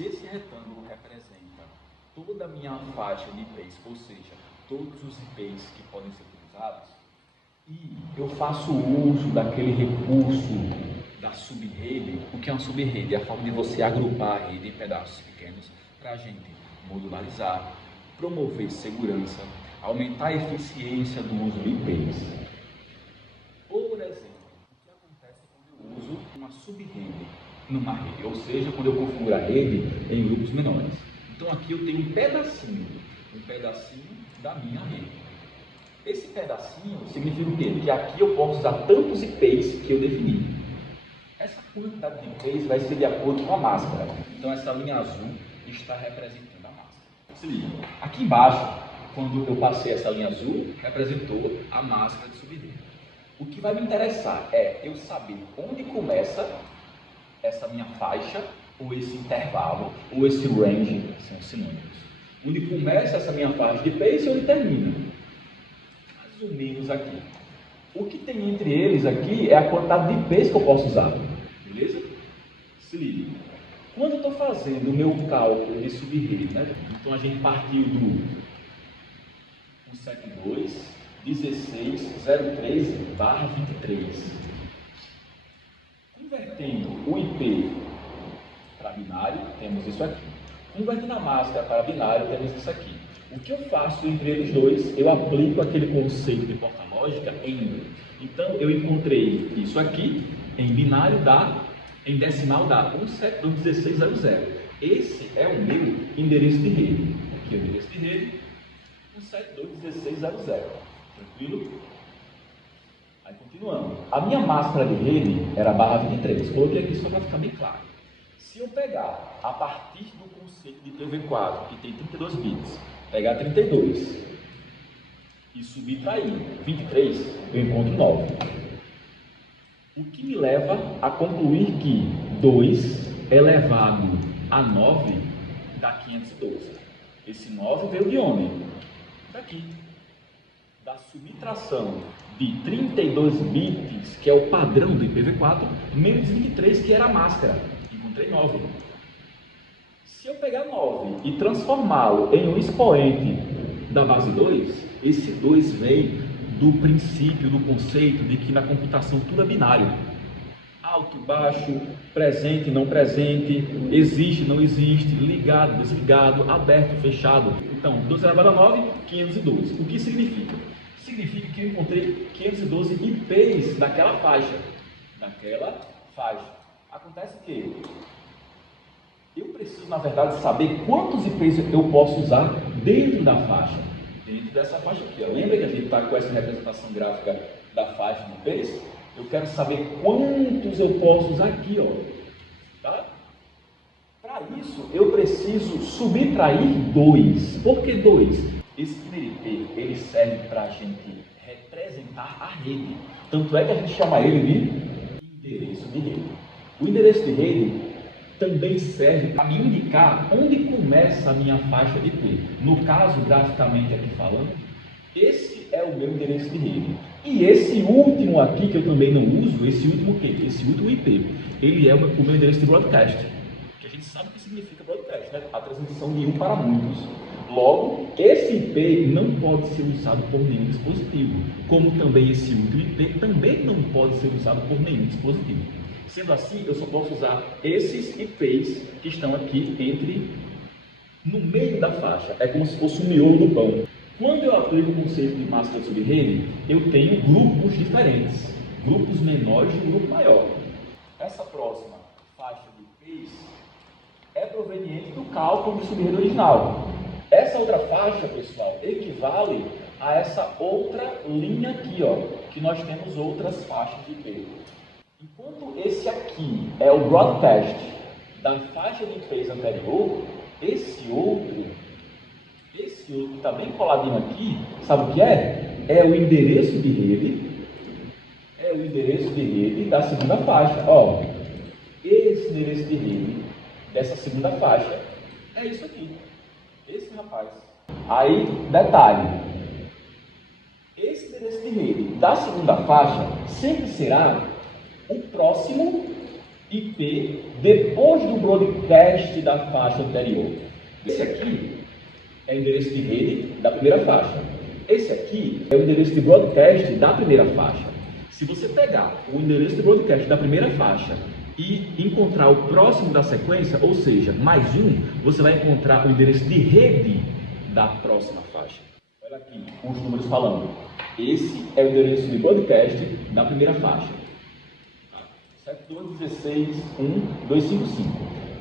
se esse retângulo representa toda a minha faixa de IPs, ou seja, todos os IPs que podem ser utilizados, e eu faço uso daquele recurso da subrede. O que é uma subrede? É a forma de você agrupar a rede em pedaços pequenos para a gente modularizar, promover segurança, aumentar a eficiência do uso de IPs. Por exemplo, o que acontece quando eu uso uma subrede numa rede, ou seja, quando eu configuro a rede em grupos menores. Então aqui eu tenho um pedacinho da minha rede. Esse pedacinho significa o quê? Que aqui eu posso usar tantos IPs que eu defini. Essa quantidade de IPs vai ser de acordo com a máscara. Então essa linha azul está representando a máscara. Se liga, aqui embaixo, quando eu passei essa linha azul, representou a máscara de subrede. O que vai me interessar é eu saber onde começa essa minha faixa, ou esse intervalo, ou esse range, são sinônimos. Onde começa essa minha faixa de IPs e onde termina. Mais ou menos aqui. O que tem entre eles aqui é a quantidade de IPs que eu posso usar. Beleza? Se liga. Quando eu estou fazendo o meu cálculo de subrede, né? Então a gente partiu do 172.16.03/23. Convertendo o IP para binário, temos isso aqui. Convertendo a máscara para binário, temos isso aqui. O que eu faço entre eles dois? Eu aplico aquele conceito de porta-lógica em. Então, eu encontrei isso aqui, em binário em decimal dá 172.16.00. Esse é o meu endereço de rede. Aqui é o endereço de rede, 172.16.00. Tranquilo? Aí continuando. A minha máscara de rede era /23. Coloquei aqui só para ficar bem claro. Se eu pegar a partir do conceito de TV4, que tem 32 bits, pegar 32 e subtrair 23, eu encontro 9. O que me leva a concluir que 2 elevado a 9 dá 512. Esse 9 veio de onde? Daqui. Da subtração de 32 bits, que é o padrão do IPv4, menos 23, que era a máscara. Encontrei 9. Se eu pegar 9 e transformá-lo em um expoente da base 2, esse 2 vem do princípio, do conceito de que na computação tudo é binário. Alto, baixo, presente, não presente, existe, não existe, ligado, desligado, aberto, fechado. Então, 12 elevado a 9, 512. O que significa? Significa que eu encontrei 512 IPs daquela faixa. Acontece que eu preciso, na verdade, saber quantos IPs eu posso usar dentro da faixa. Dentro dessa faixa aqui. Ó. Lembra que a gente está com essa representação gráfica da faixa de IPs? Eu quero saber quantos eu posso usar aqui. Ó. Tá? Para isso, eu preciso subtrair 2. Por que 2? Esse primeiro IP, ele serve para a gente representar a rede. Tanto é que a gente chama ele de endereço de rede. O endereço de rede também serve para me indicar onde começa a minha faixa de IP. No caso, graficamente aqui falando, esse é o meu endereço de rede. E esse último aqui, que eu também não uso, esse último o quê? Esse último IP, ele é o meu endereço de broadcast. Que a gente sabe o que significa broadcast, né? A transmissão de um para muitos. Logo, esse IP não pode ser usado por nenhum dispositivo, como também esse último IP também não pode ser usado por nenhum dispositivo. Sendo assim, eu só posso usar esses IPs que estão aqui no meio da faixa. É como se fosse um miolo do pão. Quando eu aplico o conceito de máscara de subrede, eu tenho grupos diferentes, grupos menores e um grupo maior. Essa próxima faixa de IPs é proveniente do cálculo de subrede original. Essa outra faixa, pessoal, equivale a essa outra linha aqui, ó, que nós temos outras faixas de IP. Enquanto esse aqui é o broadcast da faixa de IPs anterior, esse outro que está bem coladinho aqui, sabe o que é? É o endereço de rede, da segunda faixa. Ó, esse endereço de rede dessa segunda faixa é isso aqui. Esse rapaz. Aí, detalhe. Esse endereço de rede da segunda faixa sempre será o próximo IP depois do broadcast da faixa anterior. Esse aqui é o endereço de rede da primeira faixa. Esse aqui é o endereço de broadcast da primeira faixa. Se você pegar o endereço de broadcast da primeira faixa e encontrar o próximo da sequência, ou seja, mais um, você vai encontrar o endereço de rede da próxima faixa. Olha aqui os números falando. Esse é o endereço de broadcast da primeira faixa. 72.16.1.255.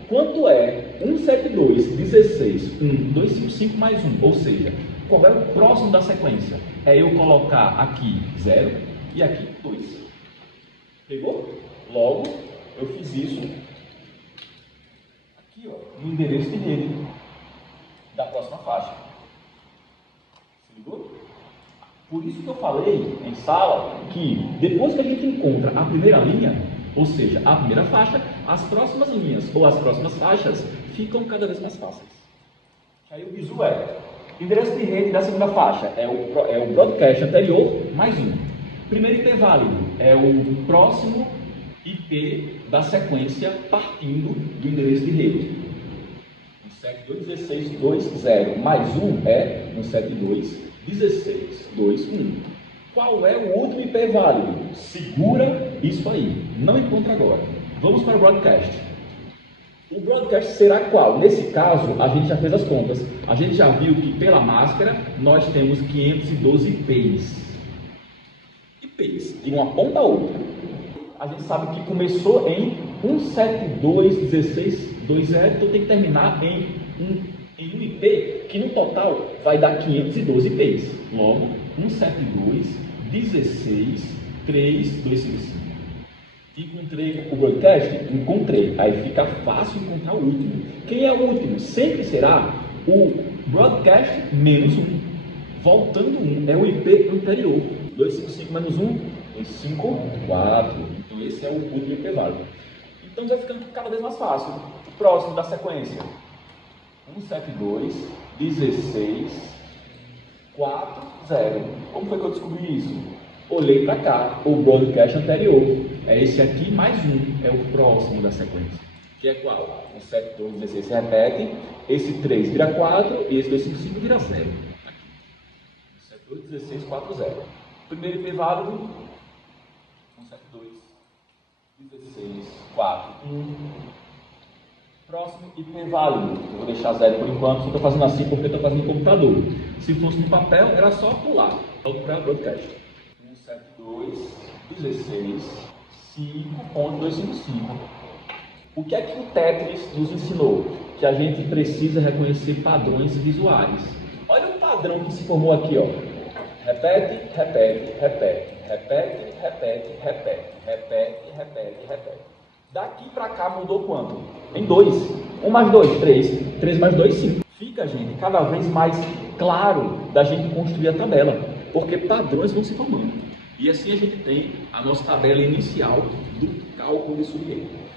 Quanto é 172.16.1.255 mais 1? Ou seja, qual é o próximo da sequência? É eu colocar aqui 0 e aqui 2. Pegou? Logo, eu fiz isso aqui, ó, no endereço de rede da próxima faixa. Se ligou? Por isso que eu falei em sala que depois que a gente encontra a primeira linha, ou seja, a primeira faixa, as próximas linhas ou as próximas faixas ficam cada vez mais fáceis. Aí o bizu é: o endereço de rede da segunda faixa é o broadcast anterior mais um. Primeiro IP válido é o próximo IP da sequência partindo do endereço de rede. 172.16.2.0 mais 1 é 172.16.2.1. Qual é o último IP válido? Segura isso aí. Não encontra agora. Vamos para o broadcast. O broadcast será qual? Nesse caso, a gente já fez as contas. A gente já viu que pela máscara nós temos 512 IPs. IPs de uma ponta a outra. A gente sabe que começou em 172.16.2.0, então tem que terminar em um IP, que no total vai dar 512 IPs. Logo, 172.16.3.255. Encontrei o broadcast? Encontrei. Aí fica fácil encontrar o último. Quem é o último? Sempre será o broadcast menos 1. Voltando 1 é o IP anterior. 255 menos 1, 254. Então esse é o último IP válido. Então vai ficando cada vez mais fácil. O próximo da sequência: 172.16.4.0. Como foi que eu descobri isso? Olhei para cá, o broadcast anterior é esse aqui mais um, é o próximo da sequência. Que é qual? 172.16 se repete, esse 3 vira 4 e esse 255 vira 0. Aqui. 172.16.4.0. Primeiro IP válido, 172.16.4.1. Próximo IP válido, eu vou deixar 0 por enquanto, só estou fazendo assim porque estou fazendo no computador. Se fosse no papel, era só pular. Volto para o broadcast. 172.16.5.255. O que é que o Tetris nos ensinou? Que a gente precisa reconhecer padrões visuais. Olha o padrão que se formou aqui, ó. Repete, repete, repete, repete, repete, repete, repete, repete, repete. Daqui para cá mudou quanto? Em 2. 1 mais 2, 3. 3 mais 2, 5. Fica, gente, cada vez mais claro da gente construir a tabela, porque padrões vão se formando. E assim a gente tem a nossa tabela inicial do cálculo de sub-erro.